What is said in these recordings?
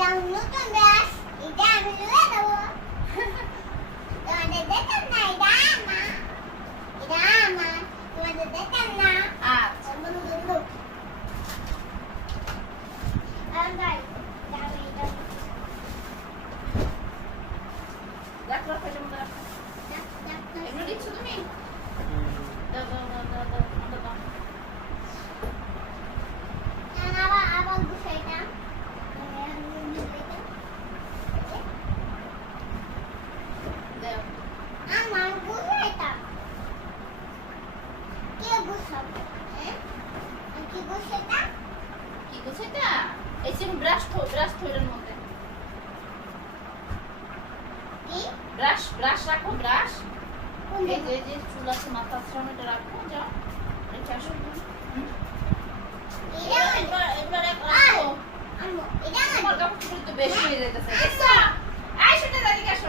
এটা নতুন ব্রাশ এটা আমি লুয়ে দেবো তোমাদের দেখতাম না এটা আমার এটা আমার তোমাদের দেখতাম না আচ্ছা দেখ রাখো এটা মধ্যে রাখো এগুলো দিচ্ছ তুমি দাও দাও দাও দাও দাও আমাকে দাও দাও কি করছে এটা এই যে ব্রাশ থো ব্রাশ থো এটার মধ্যে ব্রাশ রাখো ব্রাশ। এই যে যে চুল আছে মাথা আশ্রম এটা রাখো যাও। রেখে আসো। হুম। এবার এবার রাখো তোমার কাপড় চোপড় তো বেশি হয়ে যাইতেছে। আয় শুনে দাদিকে আসো।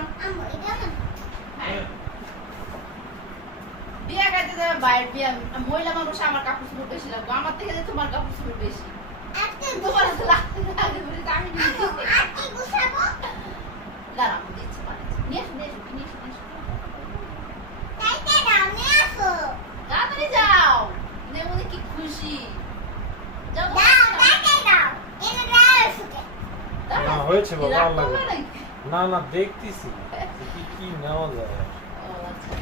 বিয়া গাইতে যাবে বাইরে বিয়া মহিলা মানুষ আমার কাপড় চোপড় বেশি লাগবে। আমার থেকে যে তোমার কাপড় চোপড় বেশি। তোমার লাগতে লাগে তো আমি নিয়ে দাঁড়া আমি দিচ্ছি মানে নিয়ে আসো নিয়ে আসো নিয়ে আসো নিয়ে আসো তাড়াতাড়ি যাও মেয়ের মধ্যে কি খুশি যাও হয়েছে বাবা। নাকি? না না দেখতেছি। কি কি নেওয়া যায়। আচ্ছা।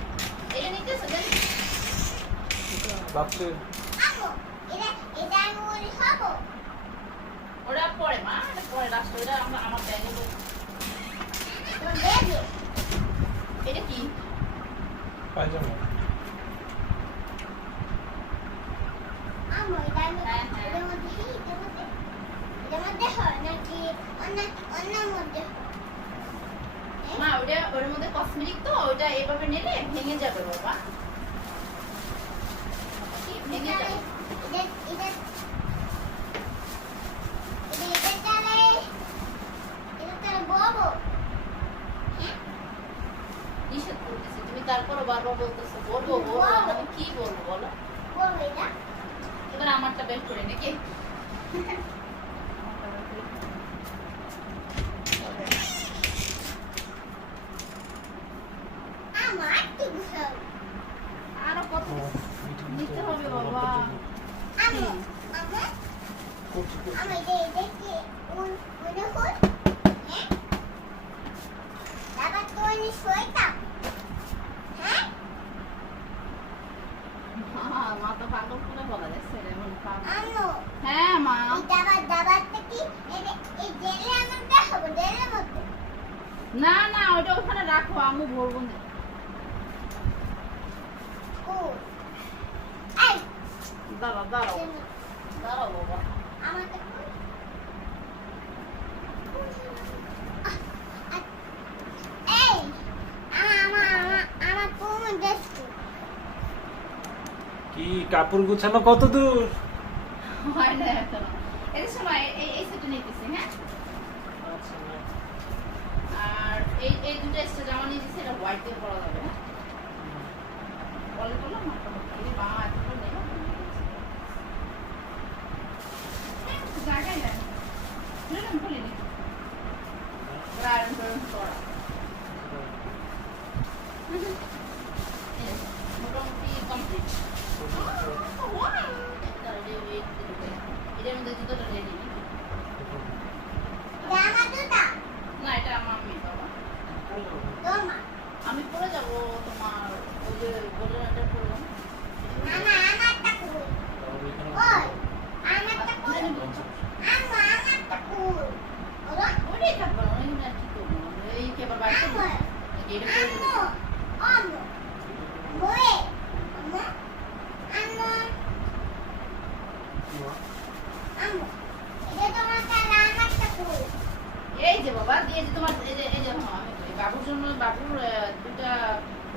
পরে মা পরে লাস্ট আমরা আমার ব্যাগে এটা কি? পায়জামা। মা ওটা ওর মধ্যে কসমেটিক তো ওটা এভাবে নিলে ভেঙে যাবে বাবা ভেঙে যাবে নিষেধ করতেছি তুমি তারপরও বারবার বলতেছো বলব বলব আমি কি বলব বলো এবার আমারটা বের করে নাকি আমার ঠিক সব আরও কত নিতে হবে বাবা আমি হ্যাঁ মা তো করে বলা হ্যাঁ মা না না, ওটা ওখানে রাখো আমি ভরবো না ও এই দাঁড়াও দাঁড়াও। বাবা। কি কাপড় গুছানো কত দূর? হয় না এখনও এই এই- এই এই সেটটা নিতেছি হ্যাঁ? আর এই এই দুটো এক্সট্রা জামা নিয়েছি সেটা হোয়াইট দিয়ে পরা যাবে হ্যাঁ? বলে বললাম মা এতগুলো নেই জায়গায় মোটামুটি কমপ্লিট এটার না এটা আমার আমি পরে যাব তোমার ওই যে এই যে বাবা দিয়ে যে তোমার এই যে এই যে হ্যাঁ, বাবুর জন্য বাবুর দুটা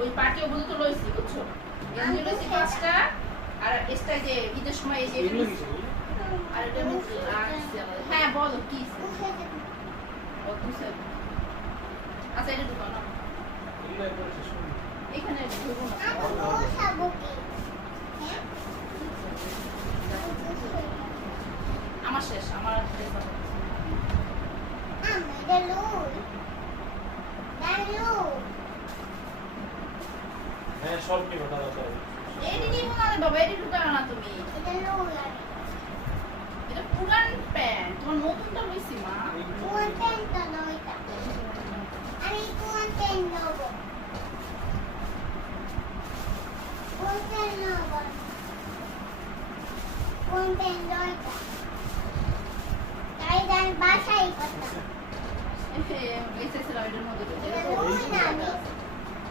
ওই পার্টি ওগুলো তো লইছি বুঝছ? লইছি পাঁচটা আর এক্সট্রা যে ঈদের সময় এই যে হ্যাঁ বলো কি আচ্ছা এটা ঢুকাও না। এখানে ঢুকবো না। আম্মু বসাবো কি হ্যাঁ আমার শেষ আমার হ্যাঁ সব নিব দাদা সব এটি নিব না রে বাবা এটি ঢুকাও না তুমি এটা লুই আর এটা পুরান প্যান্ট তোমার নতুনটা লইছি মা কোন পেনটা নয়টা আমি কোন পেন নেব কোন পেন নেব কোন পেন তাই বাসাই কথা এসেছিলাম এটার মধ্যে ঢুকে। এটা লুই না আমি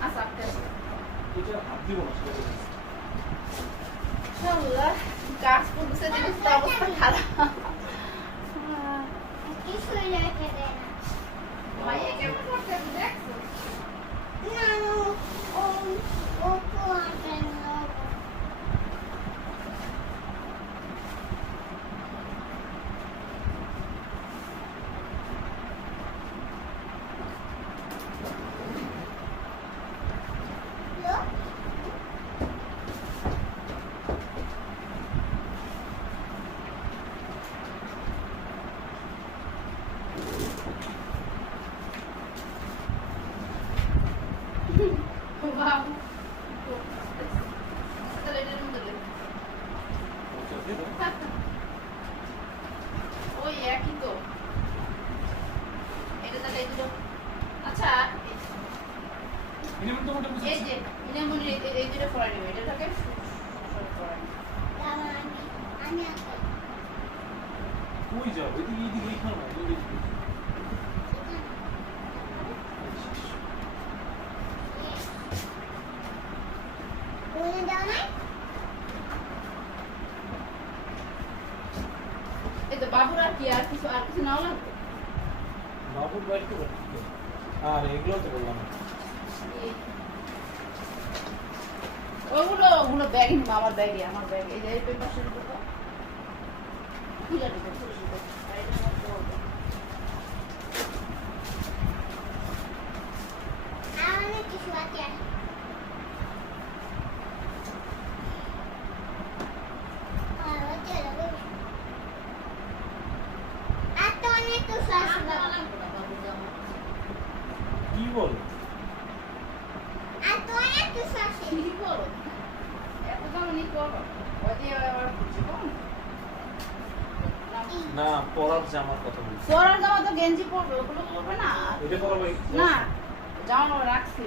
আচ্ছা একটা এটা হাত দিব না সেটা বলছি। আল্লাহ গাছ পড়ছে জিনিসটা অবস্থা খারাপ কিছুই রেখে দেয় না ভাইয়া কেমন করছে দেখছ না ও ও ও কোন পেন নেব Look. বাবু তাহলে এটার মধ্যে লেখো। আচ্ছা, দিয়ে দাও। ওই একই তো এটা তাহলে এই দুটো এই। যে ইনামুনি পরে নেবে পরে দাঁড়া, আমি এদিকে, এদিকে। বলে দাও নাই? এই তো বাবুর আর কি আর কিছু আর কিছু নাও লাগবে? বাবুর বাইক তো আর এগুলো তো বললাম ওগুলো ওগুলো ব্যাগে আমার ব্যাগে আমার ব্যাগে। এই যে পেপার শুরু করব খুলে দিবো খুলে দিবো আর এটার মধ্যে করব। আর অনেক কিছু আছে। আর হচ্ছে না, আর তো অনেক কিছু আছে আর বাবা। দেওয়া লাগবে না বাবুর জামা। কি বল? আর তো অনেক কিছু আছে। কি বলো? এত জামা নিতে পারব? ওই দিয়ে আবার বুঝব না। না, পরার জামার কথা বলছি। পরার জামা তো গেঞ্জি পরবে ওগুলো পরবে না? এটা পরাবো না জামা রাখছি।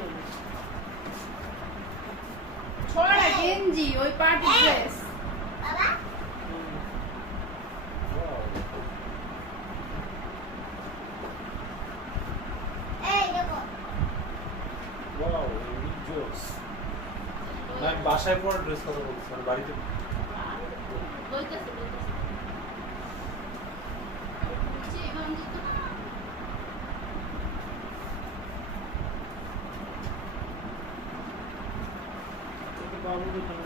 ছড়া গেঞ্জি ওই পার্টি ড্রেস। বাবা, বাসায় পরার ড্রেস কথা বলছি আর বাড়িতে all over the